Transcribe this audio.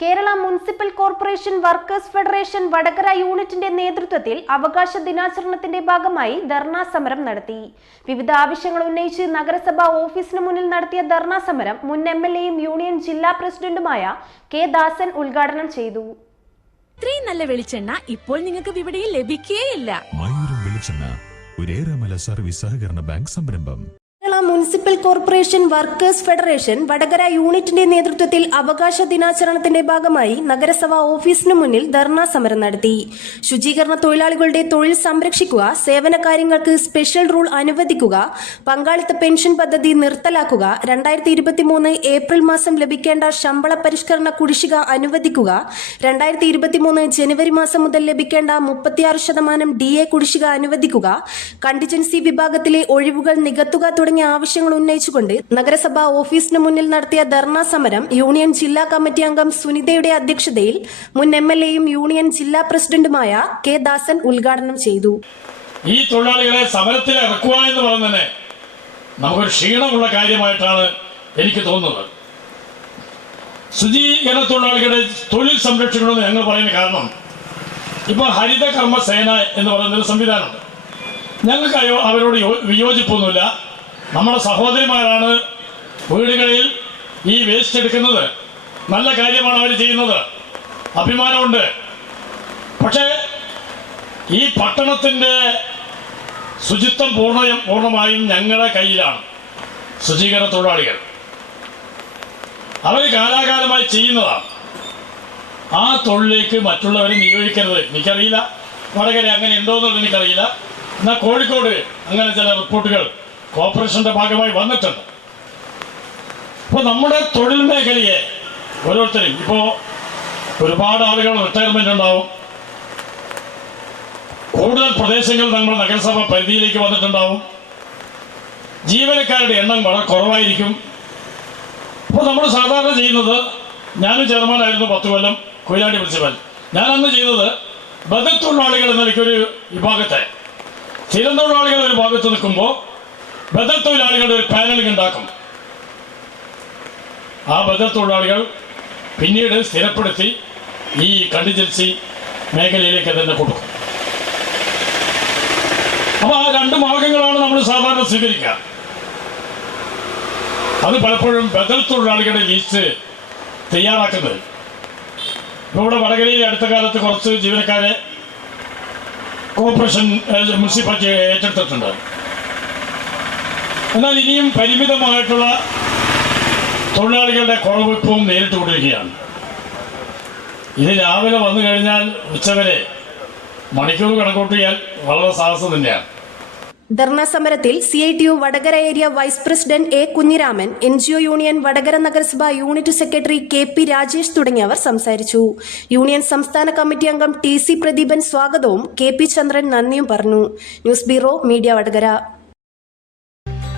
Kerala municipal corporation workers federation Vadakara യൂണിറ്റിന്റെ നേതൃത്വത്തിൽ അവകാശ ദിനാചരണത്തിന്റെ ഭാഗമായി ധർണാ സമരം നടത്തി. വിവിധ ആവശ്യങ്ങൾ ഉന്നയിച്ച് നഗരസഭാ ഓഫീസിന് മുന്നിൽ നടത്തിയ ധർണാ സമരം മുൻ എം എൽ എയും യൂണിയൻ ജില്ലാ പ്രസിഡന്റുമായ കെ ദാസൻ ഉദ്ഘാടനം ചെയ്തു. ഇത്രയും നല്ല വെളിച്ചെണ്ണ ഇപ്പോൾ നിങ്ങൾക്ക് വിപണിയിൽ ലഭിക്കുകയില്ല വെളിച്ചെണ്ണ സർവീസ് സഹകരണ ബാങ്ക് സംരംഭം. Municipal corporation workers federation Vadakara യൂണിറ്റിന്റെ നേതൃത്വത്തിൽ അവകാശ ദിനാചരണത്തിന്റെ ഭാഗമായി നഗരസഭാ ഓഫീസിന് മുന്നിൽ ധർണാ സമരം നടത്തി. ശുചീകരണ തൊഴിലാളികളുടെ തൊഴിൽ സംരക്ഷിക്കുക സേവന കാര്യങ്ങൾക്ക് സ്പെഷ്യൽ റൂൾ അനുവദിക്കുക പങ്കാളിത്ത പെൻഷൻ പദ്ധതി നിർത്തലാക്കുക രണ്ടായിരത്തി ഇരുപത്തിമൂന്ന് ഏപ്രിൽ മാസം ലഭിക്കേണ്ട ശമ്പള പരിഷ്കരണ കുടിശ്ശിക അനുവദിക്കുക രണ്ടായിരത്തി ഇരുപത്തിമൂന്ന് ജനുവരി മാസം മുതൽ ലഭിക്കേണ്ട മുപ്പത്തിയാറ് ശതമാനം ഡി എ കുടിശ്ശിക അനുവദിക്കുക കണ്ടിജൻസി വിഭാഗത്തിലെ ഒഴിവുകൾ നികത്തുക തുടങ്ങിയ ആവശ്യങ്ങൾ ഉന്നയിച്ചുകൊണ്ട് നഗരസഭാ ഓഫീസിന് മുന്നിൽ നടത്തിയ ധർണ സമരം യൂണിയൻ ജില്ലാ കമ്മിറ്റി അംഗം സുനിതയുടെ അധ്യക്ഷതയിൽ മുൻ എം എൽ എയും യൂണിയൻ ജില്ലാ പ്രസിഡന്റുമായ കെ ദാസൻ ഉദ്ഘാടനം ചെയ്തു. ഈ തൊഴിലാളികളെ സമരത്തിൽ ഇറക്കുക എന്ന് പറയുന്നത് നമുക്കൊരു ക്ഷീണമുള്ള കാര്യമായിട്ടാണ് എനിക്ക് തോന്നുന്നത്. ശുചീകരണ തൊഴിലാളികളുടെ തൊഴിൽ സംരക്ഷിക്കണമെന്ന് ഞങ്ങൾ പറയുന്ന കാരണം. ഇപ്പോൾ ഹരിത കർമ്മ സേന എന്ന് പറയുന്ന ഒരു സംവിധാനമുണ്ട്. ഞങ്ങൾക്ക് അവരോട് വിയോജിപ്പൊന്നുമില്ല. നമ്മുടെ സഹോദരിമാരാണ് വീടുകളിൽ ഈ വേസ്റ്റ് എടുക്കുന്നത്. നല്ല കാര്യമാണ് അവർ ചെയ്യുന്നത്. അഭിമാനമുണ്ട്. പക്ഷേ ഈ പട്ടണത്തിന്റെ ശുചിത്വം പൂർണ പൂർണമായും ഞങ്ങളുടെ കയ്യിലാണ്. ശുചീകരണ തൊഴിലാളികൾ. അവർ കാലാകാലമായി ചെയ്യുന്നതാണ്. ആ തൊഴിലേക്ക് മറ്റുള്ളവരെ നിയോഗിക്കരുത്. എനിക്കറിയില്ല. വടകര അങ്ങനെ ഉണ്ടോ എന്നുള്ളത് എനിക്കറിയില്ല. എന്നാൽ കോഴിക്കോട് അങ്ങനെ ചില റിപ്പോർട്ടുകൾ. കോർപ്പറേഷന്റെ ഭാഗമായി വന്നിട്ടുണ്ട്. അപ്പോൾ നമ്മുടെ തൊഴിൽ മേഖലയെ ഓരോരുത്തരും ഇപ്പോൾ ഒരുപാട് ആളുകൾ റിട്ടയർമെന്റ് ഉണ്ടാവും. കൂടുതൽ പ്രദേശങ്ങൾ നമ്മുടെ നഗരസഭ പരിധിയിലേക്ക് വന്നിട്ടുണ്ടാവും. ജീവനക്കാരുടെ എണ്ണം വളരെ കുറവായിരിക്കും. അപ്പോൾ നമ്മൾ സാധാരണ ചെയ്യുന്നത് ഞാനും ചെയർമാനായിരുന്നു പത്ത് കൊല്ലം കൊയിലാണ്ടി പ്രിൻസിപ്പൽ. ഞാൻ അന്ന് ചെയ്തത് ബദൽ തൊഴിലാളികൾ എന്ന നിലയ്ക്കൊരു വിഭാഗത്തെ. സ്ഥിരം തൊഴിലാളികൾ ഒരു ഭാഗത്ത് നിൽക്കുമ്പോൾ ബദൽ തൊഴിലാളികളുടെ ഒരു പാനലിംഗ് ഉണ്ടാക്കും. ആ ബദൽ തൊഴിലാളികൾ പിന്നീട് സ്ഥിരപ്പെടുത്തി ഈ കണ്ടിജൻസി മേഖലയിലേക്ക് തന്നെ കൊടുക്കും. അപ്പൊ ആ രണ്ട് മാർഗങ്ങളാണ് നമ്മൾ സാധാരണ സ്വീകരിക്കുക. അത് പലപ്പോഴും ബദൽ തൊഴിലാളികളുടെ ലിസ്റ്റ് തയ്യാറാക്കുന്നത്. ഇവിടെ വടകരയിൽ അടുത്ത കാലത്ത് കുറച്ച് ജീവനക്കാരെ കോർപ്പറേഷൻ മുനിസിപ്പാലിറ്റി ഏറ്റെടുത്തിട്ടുണ്ട്. എന്നാൽ ഇനിയും പരിമിതമായിട്ടുള്ള തൊഴിലാളികളുടെ കുറവ് ഇപ്പവും നേരിട്ട് കൊണ്ടിരിക്കുകയാണ്. ഇത് രാവിലെ വന്നു കഴിഞ്ഞാൽ ഉച്ചവരെ മണിക്കൂർ കണക്കൂട്ടിയാൽ വളരെ സാഹസം തന്നെയാണ്. ധർണാ സമരത്തിൽ C I T U Vadakara area vice president A Kunhiraman N G O union Vadakara നഗരസഭ unit secretary K P Rajesh തുടങ്ങിയവർ സംസാരിച്ചു. യൂണിയൻ സംസ്ഥാന കമ്മിറ്റി അംഗം ടി സി പ്രദീപൻ സ്വാഗതവും കെ പി ചന്ദ്രൻ നന്ദിയും പറഞ്ഞു. News bureau media Vadakara.